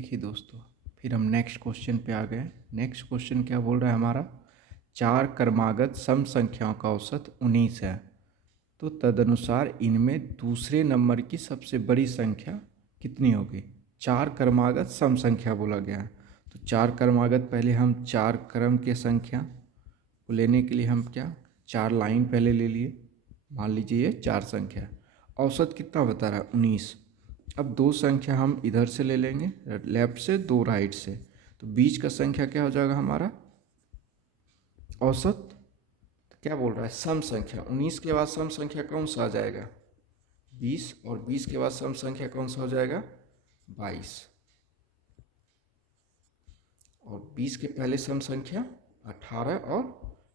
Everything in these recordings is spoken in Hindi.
देखिए दोस्तों, फिर हम नेक्स्ट क्वेश्चन पे आ गए। नेक्स्ट क्वेश्चन क्या बोल रहा है हमारा, चार क्रमागत सम संख्याओं का औसत 19 है, तो तदनुसार इनमें दूसरे नंबर की सबसे बड़ी संख्या कितनी होगी। चार क्रमागत सम संख्या बोला गया है, तो चार क्रमागत पहले हम चार क्रम के संख्या को लेने के लिए हम क्या चार लाइन पहले ले लिए। मान लीजिए ये चार संख्या है, औसत कितना बता रहा है 19। अब दो संख्या हम इधर से ले लेंगे, लेफ्ट से, दो राइट से, तो बीच का संख्या क्या हो जाएगा हमारा औसत। तो क्या बोल रहा है सम संख्या, 19 के बाद सम संख्या कौन सा आ जाएगा 20, और 20 के बाद सम संख्या कौन सा हो जाएगा 22, और 20 के पहले सम संख्या 18 और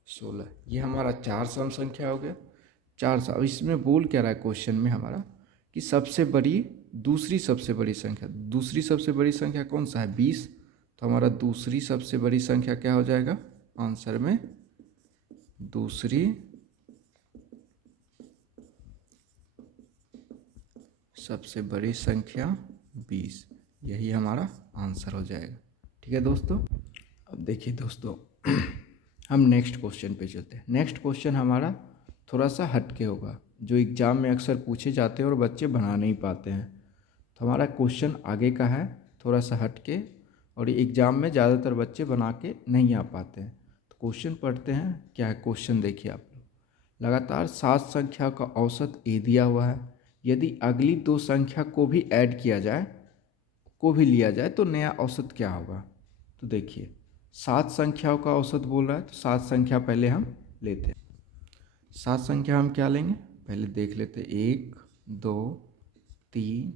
16। ये हमारा चार सम संख्या हो गया। चार सम, अब इसमें बोल क्या रहा है क्वेश्चन में हमारा कि सबसे बड़ी दूसरी सबसे बड़ी संख्या, दूसरी सबसे बड़ी संख्या कौन सा है 20, तो हमारा दूसरी सबसे बड़ी संख्या क्या हो जाएगा आंसर में, दूसरी सबसे बड़ी संख्या 20, यही हमारा आंसर हो जाएगा। ठीक है दोस्तों। अब देखिए दोस्तों हम नेक्स्ट क्वेश्चन पे चलते हैं। नेक्स्ट क्वेश्चन हमारा थोड़ा सा हटके होगा, जो एग्ज़ाम में अक्सर पूछे जाते हैं और बच्चे बना नहीं पाते हैं। तो हमारा क्वेश्चन आगे का है, थोड़ा सा हटके, और ये एग्ज़ाम में ज़्यादातर बच्चे बना के नहीं आ पाते हैं। तो क्वेश्चन पढ़ते हैं, क्या है क्वेश्चन देखिए आप लोग। लगातार 7 संख्या का औसत ए दिया हुआ है, यदि अगली दो संख्या को भी ऐड किया जाए, को भी लिया जाए, तो नया औसत क्या होगा। तो देखिए 7 संख्याओं का औसत बोल रहा है, तो 7 संख्या पहले हम लेते हैं। 7 संख्या हम क्या लेंगे पहले देख लेते हैं, 1 2 3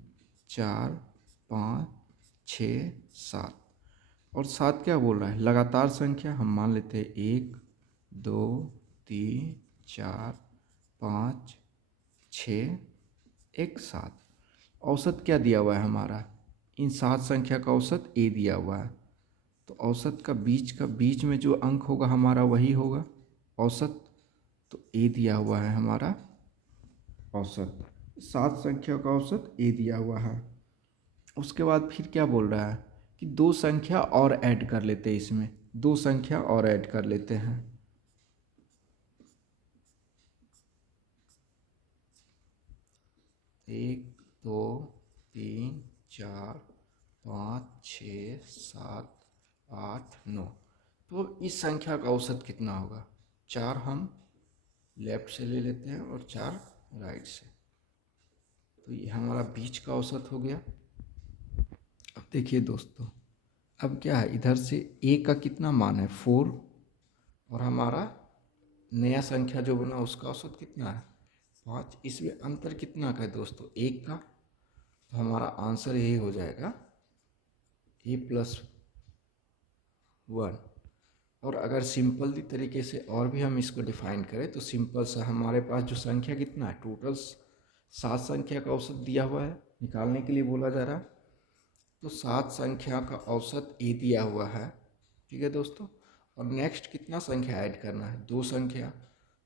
4 5 6 7, और 7 क्या बोल रहा है लगातार संख्या, हम मान लेते हैं 1 2 3 4 5 6 1 7। औसत क्या दिया हुआ है हमारा, इन 7 संख्या का औसत ए दिया हुआ है, तो औसत का बीच में जो अंक होगा हमारा वही होगा औसत। तो ए दिया हुआ है हमारा औसत, 7 संख्या का औसत ए दिया हुआ है। उसके बाद फिर क्या बोल रहा है कि दो संख्या और ऐड कर लेते हैं, इसमें दो संख्या और ऐड कर लेते हैं। एक दो तीन चार पाँच छः सात आठ नौ, तो इस संख्या का औसत कितना होगा। चार हम लेफ्ट से ले लेते हैं और चार राइट से, तो ये हमारा बीच का औसत हो गया। अब देखिए दोस्तों, अब क्या है इधर से ए का कितना मान है 4, और हमारा नया संख्या जो बना उसका औसत कितना है 5। इसमें अंतर कितना का है दोस्तों 1 का, तो हमारा आंसर यही हो जाएगा a+1। और अगर सिंपल तरीके से और भी हम इसको डिफाइन करें, तो सिंपल सा हमारे पास जो संख्या कितना है टोटल 7 संख्या का औसत दिया हुआ है, निकालने के लिए बोला जा रहा है। तो 7 संख्या का औसत ए दिया हुआ है, ठीक है दोस्तों। और नेक्स्ट कितना संख्या ऐड करना है, दो संख्या,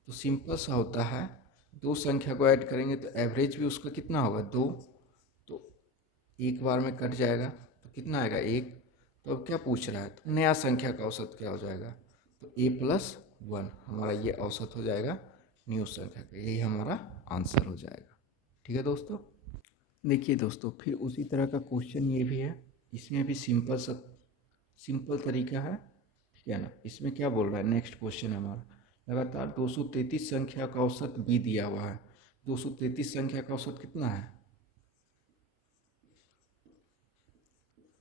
तो सिंपल सा होता है, दो संख्या को ऐड करेंगे तो एवरेज भी उसका कितना होगा 2, तो एक बार में कट जाएगा, तो कितना आएगा 1। तो अब क्या पूछ रहा है, तो नया संख्या का औसत क्या हो जाएगा, तो a+1 हमारा ये औसत हो जाएगा न्यू संख्या का, यही हमारा आंसर हो जाएगा। ठीक है दोस्तों। देखिए दोस्तों, फिर उसी तरह का क्वेश्चन ये भी है, इसमें भी सिंपल तरीका है, ठीक है ना। इसमें क्या बोल रहा है, नेक्स्ट क्वेश्चन हमारा लगातार 233 संख्या का औसत बी दिया हुआ है। 233 संख्या का औसत कितना है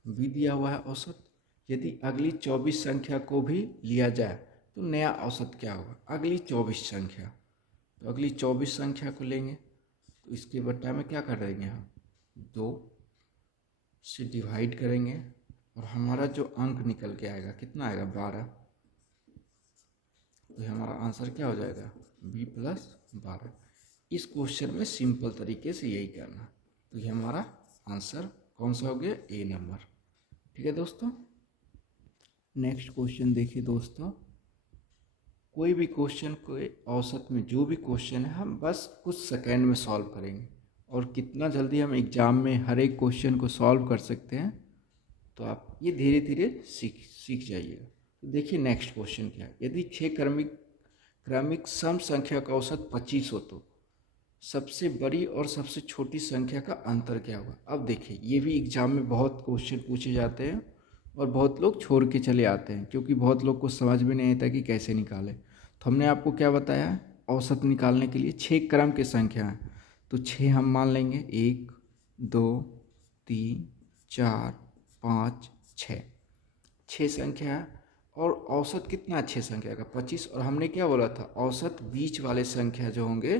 बी दिया हुआ है औसत, यदि अगली 24 संख्या को भी लिया जाए तो नया औसत क्या होगा। अगली 24 संख्या, तो अगली 24 संख्या को लेंगे, तो इसके बट्टा में क्या कर देंगे हम 2 से डिवाइड करेंगे, और हमारा जो अंक निकल के आएगा कितना आएगा 12, तो हमारा आंसर क्या हो जाएगा b+12। इस क्वेश्चन में सिंपल तरीके से यही करना, तो ये हमारा आंसर कौन सा हो गया ए नंबर। ठीक है दोस्तों। नेक्स्ट क्वेश्चन देखिए दोस्तों, कोई भी क्वेश्चन को औसत में जो भी क्वेश्चन है हम बस कुछ सेकेंड में सॉल्व करेंगे, और कितना जल्दी हम एग्ज़ाम में हर एक क्वेश्चन को सॉल्व कर सकते हैं तो आप ये धीरे धीरे सीख जाइएगा। तो देखिए नेक्स्ट क्वेश्चन क्या है। यदि 6 क्रमिक सम संख्या का औसत 25 हो तो सबसे बड़ी और सबसे छोटी संख्या का अंतर क्या होगा। अब देखिए ये भी एग्जाम में बहुत क्वेश्चन पूछे जाते हैं और बहुत लोग छोड़ के चले आते हैं, क्योंकि बहुत लोग को समझ में नहीं आता कि कैसे निकालें। तो हमने आपको क्या बताया है, औसत निकालने के लिए 6 क्रम की संख्या है, तो 6 हम मान लेंगे, 1 2 3 4 5 6, 6 संख्या है। और औसत कितना 6 संख्या का 25, और हमने क्या बोला था, औसत बीच वाले संख्या जो होंगे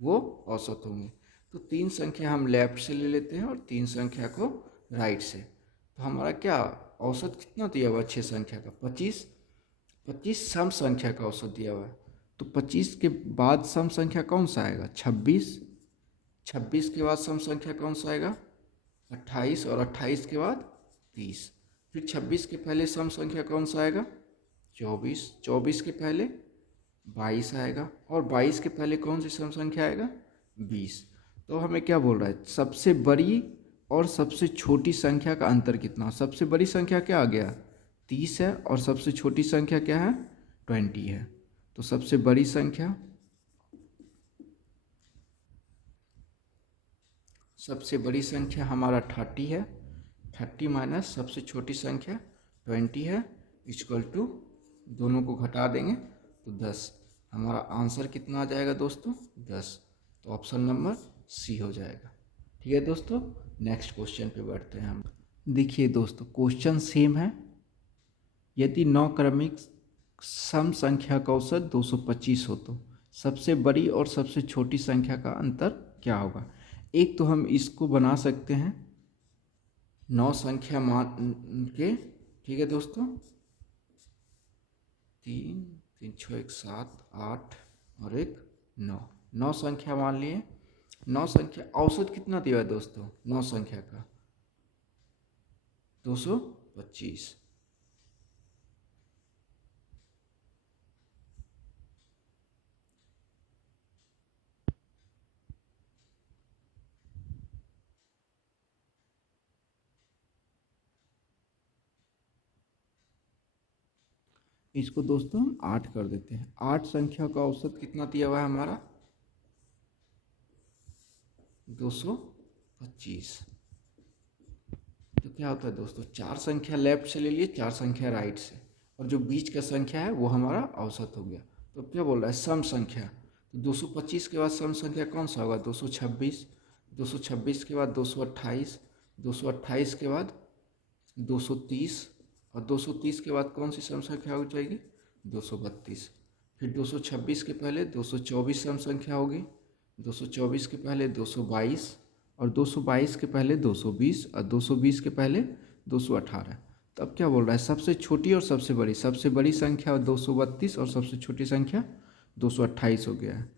वो औसत होंगे। तो 3 संख्या हम लेफ्ट से ले लेते हैं और 3 संख्या को राइट से। तो हमारा क्या औसत कितना दिया हुआ 6 संख्या का 25, 25 सम संख्या का औसत दिया हुआ है। तो 25 के बाद सम संख्या कौन सा आएगा, 26, 26 के बाद सम संख्या कौन सा आएगा, 28, और 28 के बाद 30। फिर 26 के पहले सम संख्या कौन सा आएगा, 24, 24 के पहले 22 आएगा, और 22 के पहले कौन सी सम संख्या आएगा, 20। तो हमें क्या बोल रहा है, सबसे बड़ी और सबसे छोटी संख्या का अंतर कितना। सबसे बड़ी संख्या क्या आ गया, 30 है, और सबसे छोटी संख्या क्या है, 20 है। तो सबसे बड़ी संख्या हमारा 30 है, 30 माइनस सबसे छोटी संख्या 20 है, इक्वल टू दोनों को घटा देंगे तो 10। हमारा आंसर कितना आ जाएगा दोस्तों, 10। तो ऑप्शन नंबर सी हो जाएगा। ठीक है दोस्तों, नेक्स्ट क्वेश्चन पे बढ़ते हैं हम। देखिए दोस्तों क्वेश्चन सेम है। यदि 9 क्रमिक सम संख्या का औसत 225 हो तो सबसे बड़ी और सबसे छोटी संख्या का अंतर क्या होगा। एक तो हम इसको बना सकते हैं 9 संख्या मान के, ठीक है दोस्तों, 3 3 6 1 7 8 और एक 9, 9 संख्या मान लिए। 9 संख्या औसत कितना दिया है दोस्तों, 9 संख्या का 225। इसको दोस्तों हम 8 कर देते हैं। 8 संख्या का औसत कितना दिया हुआ है हमारा, 225। तो क्या होता है दोस्तों, 4 संख्या लेफ्ट से ले लिए, 4 संख्या राइट से, और जो बीच का संख्या है वो हमारा औसत हो गया। तो क्या बोल रहा है, सम संख्या। तो 225 के बाद सम संख्या कौन सा होगा, 226, 226 के बाद 228, 228 के बाद 230, और 230 के बाद कौन सी सम संख्या हो जाएगी, 232। फिर 226 के पहले 224 सम संख्या होगी, 224 के पहले 222, और 222 के पहले 220, और 220 के पहले 218। तो अब क्या बोल रहा है, सबसे छोटी और सबसे बड़ी संख्या 232 और सबसे छोटी संख्या 228 हो गया है।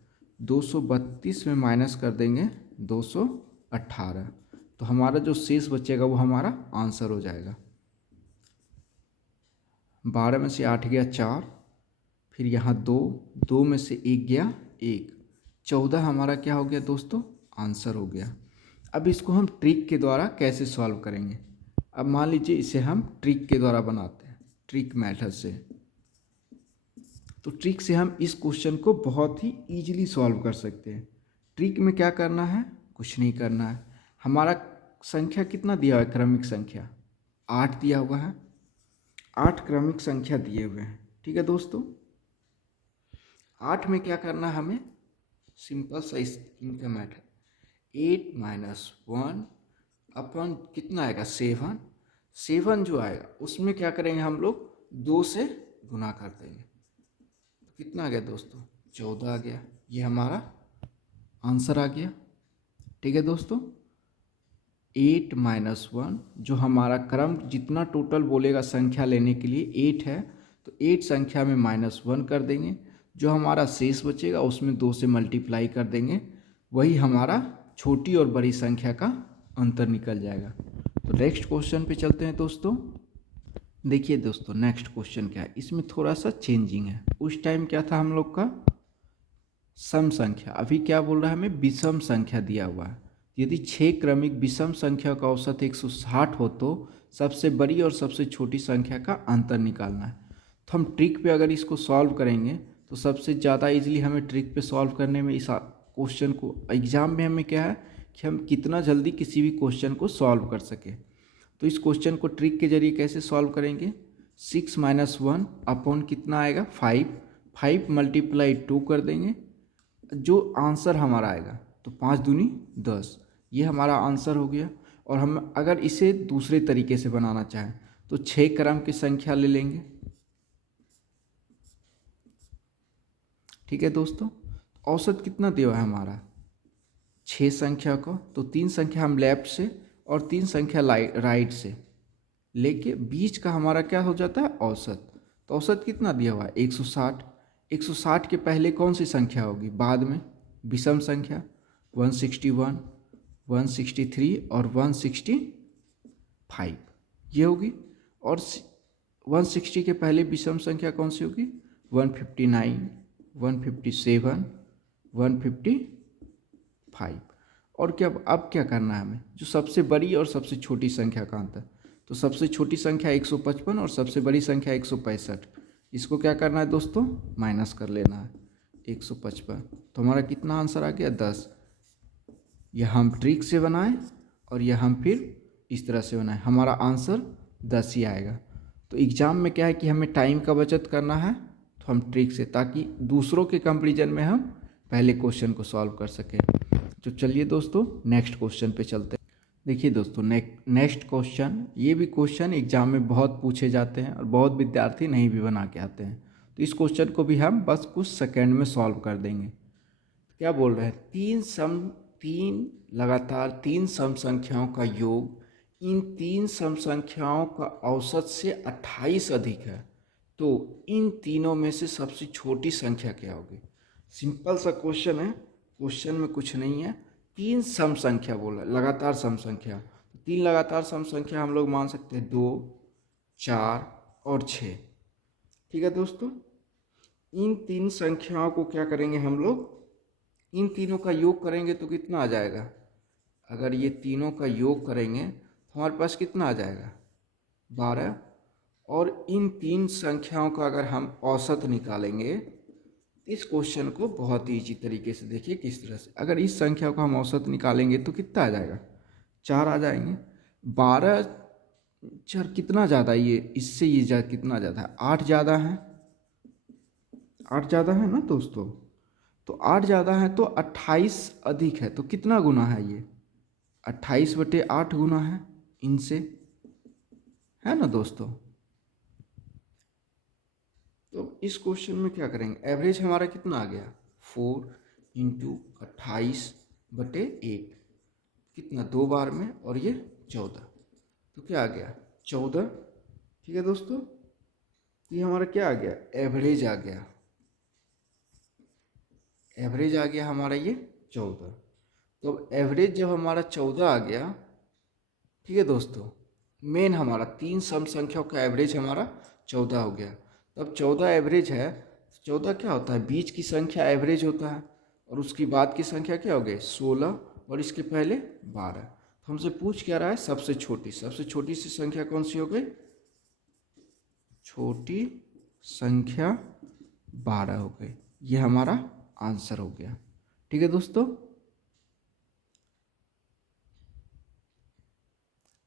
232 में माइनस कर देंगे 218, तो हमारा जो शेष बचेगा वो हमारा आंसर हो जाएगा। 12 में से 8 गया 4, फिर यहाँ 2, 2 में से 1 गया 1, 14 हमारा क्या हो गया दोस्तों, आंसर हो गया। अब इसको हम ट्रिक के द्वारा कैसे सॉल्व करेंगे। अब मान लीजिए इसे हम ट्रिक के द्वारा बनाते हैं, ट्रिक मेथड से। तो ट्रिक से हम इस क्वेश्चन को बहुत ही ईजिली सॉल्व कर सकते हैं। ट्रिक में क्या करना है, कुछ नहीं करना है। हमारा संख्या कितना दिया हुआ है, क्रमिक संख्या 8 दिया हुआ है, 8 क्रमिक संख्या दिए हुए हैं। ठीक है दोस्तों, 8 में क्या करना है हमें, सिंपल सा इनका मैथड, 8 माइनस 1 अपन कितना आएगा 7, 7 जो आएगा उसमें क्या करेंगे हम लोग 2 से गुना कर देंगे। तो कितना आ गया दोस्तों, 14 आ गया। ये हमारा आंसर आ गया। ठीक है दोस्तों, 8 माइनस 1 जो हमारा क्रम जितना टोटल बोलेगा संख्या लेने के लिए 8 है, तो 8 संख्या में -1 कर देंगे, जो हमारा शेष बचेगा उसमें 2 से मल्टीप्लाई कर देंगे, वही हमारा छोटी और बड़ी संख्या का अंतर निकल जाएगा। तो नेक्स्ट क्वेश्चन पे चलते हैं दोस्तों। देखिए दोस्तों नेक्स्ट क्वेश्चन क्या है, इसमें थोड़ा सा चेंजिंग है। उस टाइम क्या था हम लोग का सम संख्या, अभी क्या बोल रहा है हमें विषम संख्या दिया हुआ है। यदि 6 क्रमिक विषम संख्या का औसत 160 हो तो सबसे बड़ी और सबसे छोटी संख्या का अंतर निकालना है। तो हम ट्रिक पे अगर इसको सॉल्व करेंगे तो सबसे ज़्यादा इजीली हमें ट्रिक पे सॉल्व करने में इस क्वेश्चन को एग्ज़ाम में हमें क्या है कि हम कितना जल्दी किसी भी क्वेश्चन को सॉल्व कर सकें। तो इस क्वेश्चन को ट्रिक के जरिए कैसे सॉल्व करेंगे, 6 - 1 अपॉन कितना आएगा 5, 5 × 2 कर देंगे, जो आंसर हमारा आएगा तो 5 दूनी 10, ये हमारा आंसर हो गया। और हम अगर इसे दूसरे तरीके से बनाना चाहें तो 6 क्रम की संख्या ले लेंगे। ठीक है दोस्तों, औसत कितना दिया है हमारा 6 संख्या को, तो 3 संख्या हम लेफ्ट से और 3 संख्या राइट से लेके बीच का हमारा क्या हो जाता है औसत। तो औसत कितना दिया हुआ है 160। 160 के पहले कौन सी संख्या होगी बाद में विषम संख्या 161, 163 और 165 ये होगी। और 160 के पहले विषम संख्या कौन सी होगी 159, 157, 155। और क्या अब क्या करना है हमें, जो सबसे बड़ी और सबसे छोटी संख्या का अंतर, तो सबसे छोटी संख्या 155 और सबसे बड़ी संख्या 165, इसको क्या करना है दोस्तों माइनस कर लेना है 155। तो हमारा कितना आंसर आ गया 10। यह हम ट्रिक से बनाएं और यह हम फिर इस तरह से बनाएं, हमारा आंसर 10 ही आएगा। तो एग्ज़ाम में क्या है कि हमें टाइम का बचत करना है, तो हम ट्रिक से, ताकि दूसरों के कंपैरिजन में हम पहले क्वेश्चन को सॉल्व कर सकें। तो चलिए दोस्तों नेक्स्ट क्वेश्चन पे चलते हैं। देखिए दोस्तों नेक्स्ट क्वेश्चन, ये भी क्वेश्चन एग्जाम में बहुत पूछे जाते हैं और बहुत विद्यार्थी नहीं भी बना के आते हैं। तो इस क्वेश्चन को भी हम बस कुछ सेकंड में सॉल्व कर देंगे। क्या बोल रहे हैं, लगातार तीन सम संख्याओं का योग इन 3 सम संख्याओं का औसत से 28 अधिक है, तो इन तीनों में से सबसे छोटी संख्या क्या होगी। सिंपल सा क्वेश्चन है, क्वेश्चन में कुछ नहीं है। 3 सम संख्या बोला, लगातार सम संख्या, 3 लगातार सम संख्या हम लोग मान सकते हैं 2, 4 और 6। ठीक है दोस्तों, इन 3 संख्याओं को क्या करेंगे हम लोग, इन तीनों का योग करेंगे तो कितना आ जाएगा। अगर ये तीनों का योग करेंगे तो हमारे पास कितना आ जाएगा 12। और इन 3 संख्याओं का अगर हम औसत निकालेंगे, इस क्वेश्चन को बहुत ही ईजी तरीके से देखिए किस तरह से। अगर इस संख्या को हम औसत निकालेंगे तो कितना आ जाएगा 4 आ जाएंगे। 12 4 कितना ज़्यादा, ये इससे ये कितना ज़्यादा है 8 ज़्यादा है, 8 ज़्यादा है ना दोस्तों। तो 8 ज़्यादा है तो 28 अधिक है, तो कितना गुना है ये 28/8 गुना है इनसे, है ना दोस्तों। तो इस क्वेश्चन में क्या करेंगे, एवरेज हमारा कितना आ गया 4 × 28/8, कितना 2 बार में, और ये 14, तो क्या आ गया 14। ठीक है दोस्तों, तो ये हमारा क्या आ गया एवरेज आ गया, एवरेज आ गया हमारा ये 14। तो एवरेज जब हमारा 14 आ गया, ठीक है दोस्तों, मेन हमारा 3 सम संख्याओं का एवरेज हमारा 14 हो गया। तब 14 एवरेज है, 14 क्या होता है बीच की संख्या एवरेज होता है, और उसकी बाद की संख्या क्या हो गई 16, और इसके पहले 12। तो हमसे पूछ क्या रहा है सबसे छोटी सी संख्या कौन सी हो गई, छोटी संख्या 12 हो गई, ये हमारा आंसर हो गया। ठीक है दोस्तों,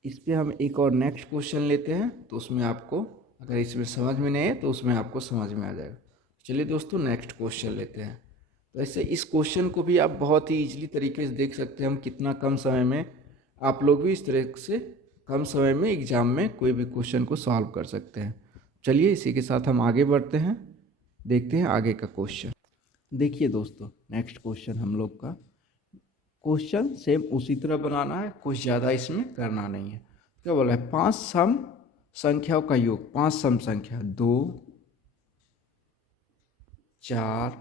इस पे हम एक और नेक्स्ट क्वेश्चन लेते हैं, तो उसमें आपको अगर इसमें समझ में नहीं है तो उसमें आपको समझ में आ जाएगा। चलिए दोस्तों नेक्स्ट क्वेश्चन लेते हैं। तो ऐसे इस क्वेश्चन को भी आप बहुत ही ईजिली तरीके से देख सकते हैं, हम कितना कम समय में, आप लोग भी इस तरह से कम समय में एग्जाम में कोई भी क्वेश्चन को सॉल्व कर सकते हैं। चलिए इसी के साथ हम आगे बढ़ते हैं, देखते हैं आगे का क्वेश्चन। देखिए दोस्तों नेक्स्ट क्वेश्चन हम लोग का क्वेश्चन सेम उसी तरह बनाना है, कुछ ज़्यादा इसमें करना नहीं है। क्या बोला है 5 सम संख्याओं का योग, 5 सम संख्या 2, 4,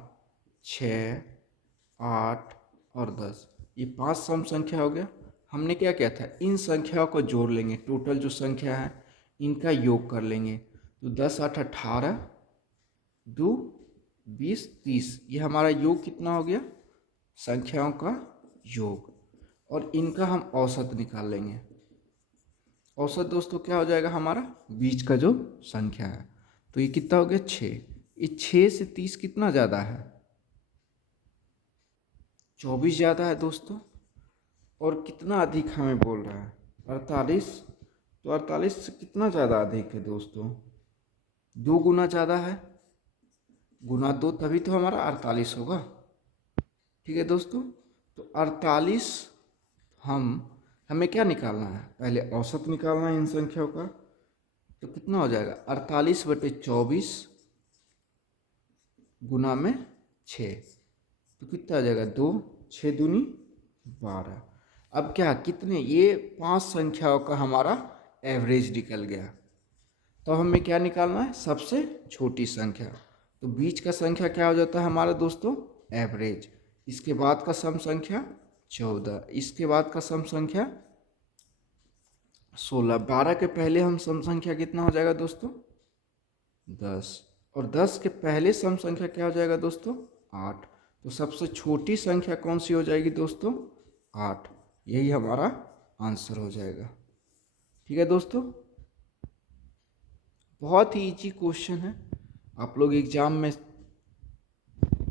6, 8 और 10, ये 5 सम संख्या हो गया। हमने क्या किया था, इन संख्याओं को जोड़ लेंगे, टोटल जो संख्या है इनका योग कर लेंगे। तो 10 8 18, 2 20 30, ये हमारा योग कितना हो गया संख्याओं का योग। और इनका हम औसत निकाल लेंगे। औसत दोस्तों क्या हो जाएगा, हमारा बीच का जो संख्या है। तो ये कितना हो गया 6। ये 6 से 30 कितना ज़्यादा है, 24 ज़्यादा है दोस्तों। और कितना अधिक हमें बोल रहा है, 48। तो 48 से कितना ज़्यादा अधिक है दोस्तों, 2 गुना ज़्यादा है। गुना 2 तभी तो हमारा 48 होगा। ठीक है दोस्तों, तो 48 हमें क्या निकालना है, पहले औसत निकालना है इन संख्याओं का। तो कितना हो जाएगा 48/24 गुना में 6, तो कितना आ जाएगा 2, 6 दूनी 12। अब क्या कितने, ये 5 संख्याओं का हमारा एवरेज निकल गया। तो हमें क्या निकालना है, सबसे छोटी संख्या। तो बीच का संख्या क्या हो जाता है हमारा दोस्तों, एवरेज। इसके बाद का सम संख्या 14, इसके बाद का सम संख्या 16। 12 के पहले हम सम संख्या कितना हो जाएगा दोस्तों, 10। और 10 के पहले सम संख्या क्या हो जाएगा दोस्तों, 8। तो सबसे छोटी संख्या कौन सी हो जाएगी दोस्तों, 8। यही हमारा आंसर हो जाएगा। ठीक है दोस्तों, बहुत ही इजी क्वेश्चन है। आप लोग एग्जाम में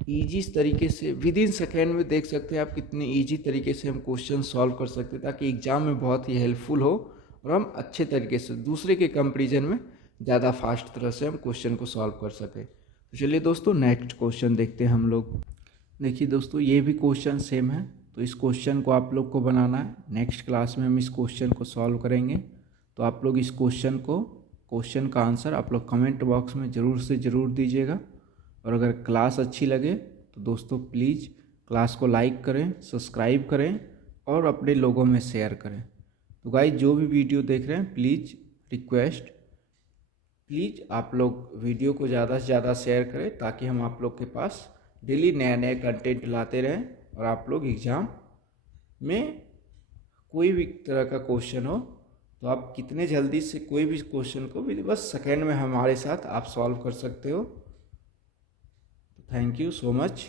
इजी तरीके से विद इन सेकेंड में देख सकते हैं आप कितने इजी तरीके से हम क्वेश्चन सॉल्व कर सकते हैं, ताकि एग्जाम में बहुत ही हेल्पफुल हो और हम अच्छे तरीके से दूसरे के कंपैरिजन में ज़्यादा फास्ट तरह से हम क्वेश्चन को सॉल्व कर सकें। तो चलिए दोस्तों नेक्स्ट क्वेश्चन देखते हैं हम लोग। देखिए दोस्तों, ये भी क्वेश्चन सेम है। तो इस क्वेश्चन को आप लोग को बनाना है। नेक्स्ट क्लास में हम इस क्वेश्चन को सॉल्व करेंगे। तो आप लोग इस क्वेश्चन का आंसर आप लोग कमेंट बॉक्स में ज़रूर से ज़रूर दीजिएगा। और अगर क्लास अच्छी लगे तो दोस्तों प्लीज़ क्लास को लाइक करें, सब्सक्राइब करें और अपने लोगों में शेयर करें। तो गाइस, जो भी वीडियो देख रहे हैं प्लीज़ रिक्वेस्ट, प्लीज़ आप लोग वीडियो को ज़्यादा से ज़्यादा शेयर करें, ताकि हम आप लोग के पास डेली नया नया कंटेंट लाते रहें। और आप लोग एग्ज़ाम में कोई भी तरह का क्वेश्चन हो तो आप कितने जल्दी से कोई भी क्वेश्चन को भी बस सेकेंड में हमारे साथ आप सॉल्व कर सकते हो। Thank you so much.